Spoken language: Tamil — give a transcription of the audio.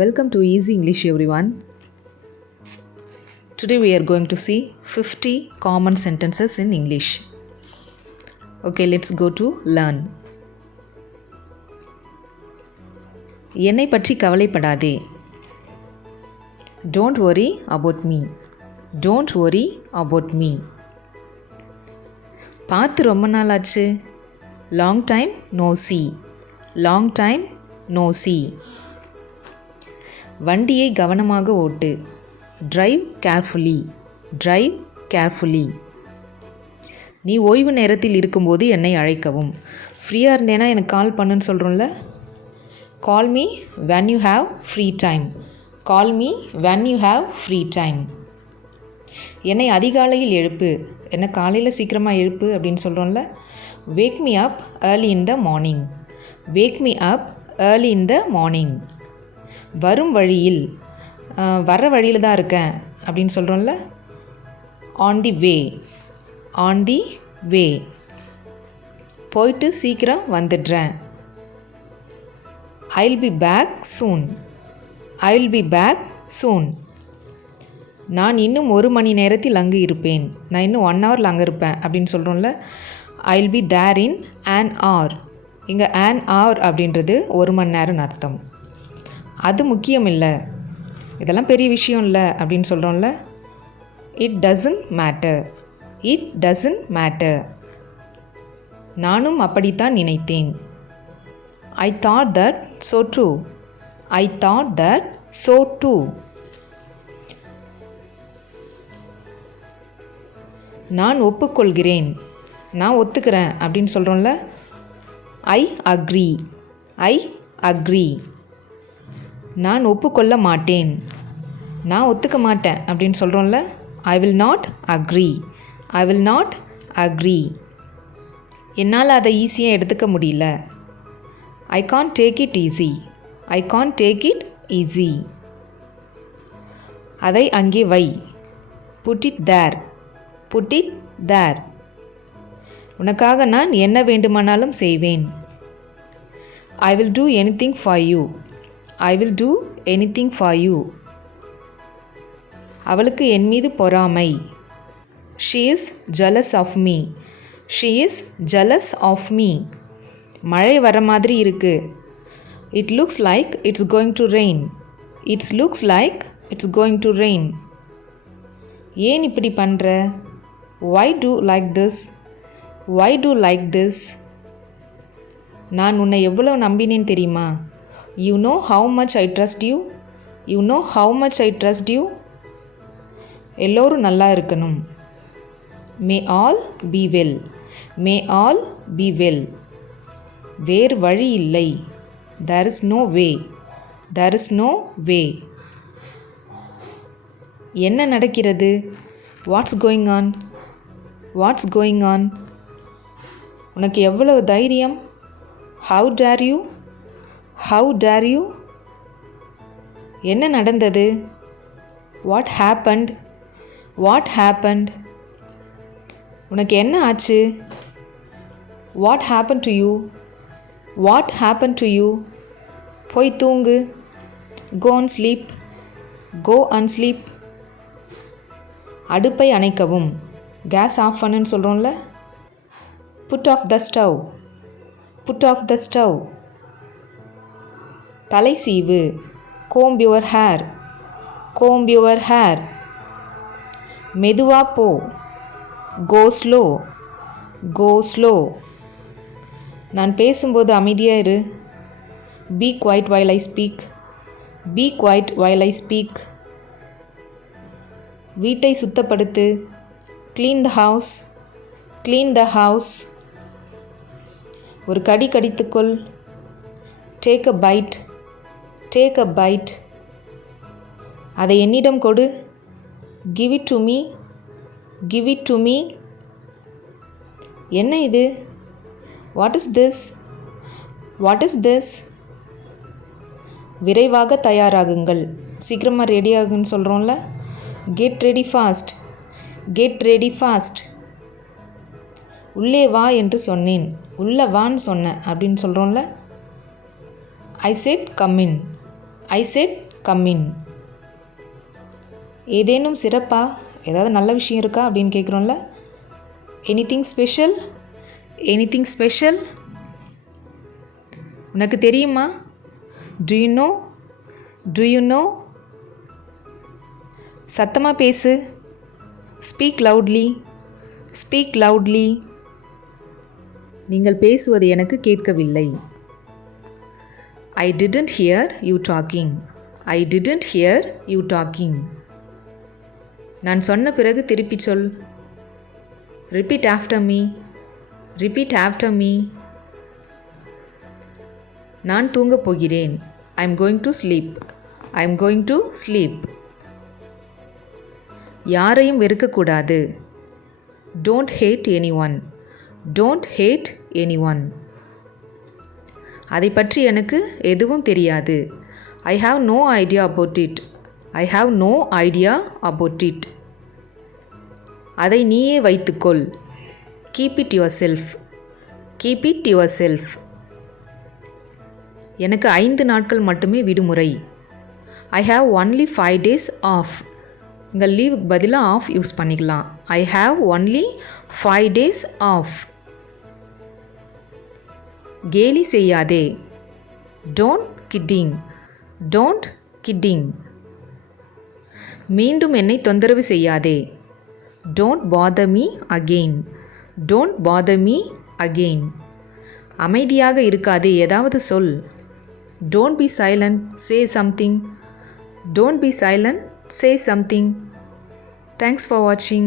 Welcome to Easy English everyone. Today we are going to see 50 common sentences in English. Okay, let's go to learn. என்னை பற்றி கவலைப்படாதே. Don't worry about me. Don't worry about me. பார்த்து ரொம்ப நாள் ஆச்சு. Long time no see. Long time no see. வண்டியை கவனமாக ஓட்டு. Drive carefully. Drive carefully. நீ ஓய்வு நேரத்தில் இருக்கும்போது என்னை அழைக்கவும். ஃப்ரீயாக இருந்தேன்னா எனக்கு கால் பண்ணுன்னு சொல்கிறோம்ல. Call me when you have free time. Call me when you have free time. என்னை அதிகாலையில் எழுப்பு. என்ன காலையில் சீக்கிரமாக எழுப்பு அப்படின்னு சொல்கிறோம்ல. Wake me up early in the morning. Wake me up early in the morning. வரும் வழியில், வர வழியில் தான் இருக்கேன் அப்படின்னு சொல்கிறோம்ல. On the way. On the way. போயிட்டு சீக்கிரம் வந்துடுறேன். I'll be back soon. I'll be back soon. நான் இன்னும் 1 மணி நேரத்தில் அங்கு இருப்பேன். நான் இன்னும் 1 ஹவரில் அங்கே இருப்பேன் அப்படின்னு சொல்கிறோம்ல. I'll be there in an hour. இங்கே an hour அப்படின்றது 1 மணி நேரம்னு அர்த்தம். அது முக்கியம் இல்லை, இதெல்லாம் பெரிய விஷயம் இல்லை அப்படின்னு சொல்கிறோம்ல. It doesn't matter. It doesn't matter. நானும் அப்படித்தான் நினைத்தேன். I thought that so too. I thought that so too. நான் ஒப்புக்கொள்கிறேன். நான் ஒத்துக்கிறேன் அப்படின்னு சொல்கிறோம்ல. I agree. I agree. நான் ஒப்புக்கொள்ள மாட்டேன். நான் ஒத்துக்க மாட்டேன் அப்படின்னு சொல்கிறோம்ல. I will not agree. I will not agree. என்னால் அதை ஈஸியாக எடுத்துக்க முடியல. I can't take it easy. I can't take it easy. அதை அங்கே வை. Put it there. Put it there. உனக்காக நான் என்ன வேண்டுமானாலும் செய்வேன். I will do anything for you. I will do anything for you. அவளுக்கு என் மீது பொறாமை. She is jealous of me. She is jealous of me. மழை வர மாதிரி இருக்கு. It looks like it's going to rain. It looks like it's going to rain. ஏன் இப்படி பண்ற? Why do like this? Why do like this? நான் உன்னை எவ்வளோ நம்பினேன் தெரியுமா? You know how much I trust you. You know how much I trust you. எல்லோரும் நல்லா இருக்கணும். May all be well. May all be well. வேறு வழி இல்லை. There is no way. There is no way. என்ன நடக்கிறது? What's going on? What's going on? உனக்கு எவ்வளவு தைரியம்? How dare you? How dare you? என்ன நடந்தது? What happened? What happened? உனக்கு என்ன ஆச்சு? What happened to you? What happened to you? போய் தூங்கு. Go and sleep. Go and sleep. அடுப்பை அணைக்கவும். கேஸ் ஆஃப் பண்ணுன்னு சொல்கிறோம்ல. Put off the stove. Put off the stove. தலை சீவு. Comb your hair. Comb your hair. மெதுவா போ. Go slow. Go slow. நான் பேசும்போது அமைதியா இரு. Be quiet while I speak. Be quiet while I speak. வீட்டை சுத்தப்படுத்து. Clean the house. Clean the house. ஒரு கடி கடித்துக்கொள். Take a bite. Take a bite. அதை என்னிடம் கொடு. Give it to me. Give it to me. என்ன இது? What is this? What is this? விரைவாக தயாராகுங்கள். சீக்கிரமாக ரெடி ஆகுன்னு சொல்கிறோம்ல. Get ready fast. Get ready fast. உள்ளே வா என்று சொன்னேன். உள்ளே வான்னு சொன்னேன் அப்படின்னு சொல்கிறோம்ல. I said come in. I said come in. ஏதேனும் சிறப்பா, ஏதாவது நல்ல விஷயம் இருக்கா அப்படின்னு கேட்குறோம்ல. Anything special, anything special. உனக்கு தெரியுமா? Do you know, do you know. சத்தமாக பேசு. Speak loudly, speak loudly. நீங்கள் பேசுவது எனக்கு கேட்கவில்லை. I didn't hear you talking. I didn't hear you talking. நான் சொன்ன பிறகு திருப்பி சொல். Repeat after me. Repeat after me. நான் தூங்கப் போகிறேன். I am going to sleep. I am going to sleep. யாரையும் வெறுக்கக்கூடாது. Don't hate anyone. Don't hate anyone. அதை பற்றி எனக்கு எதுவும் தெரியாது. I have no idea about it. I have no idea about it. அதை நீயே வைத்துக்கொள். Keep it yourself. Keep it yourself. எனக்கு 5 நாட்கள் மட்டுமே விடுமுறை. I have only 5 days off. இங்கே லீவுக்கு பதிலாக ஆஃப் யூஸ் பண்ணிக்கலாம். I have only 5 days off. கேலி செய்யாதே. Don't kidding. Don't kidding. மீண்டும் என்னை தொந்தரவு செய்யாதே. Don't bother me again. Don't bother me again. அமைதியாக இருக்காதே, ஏதாவது சொல். Don't be silent. Say something. Don't be silent. Say something. Thanks for watching.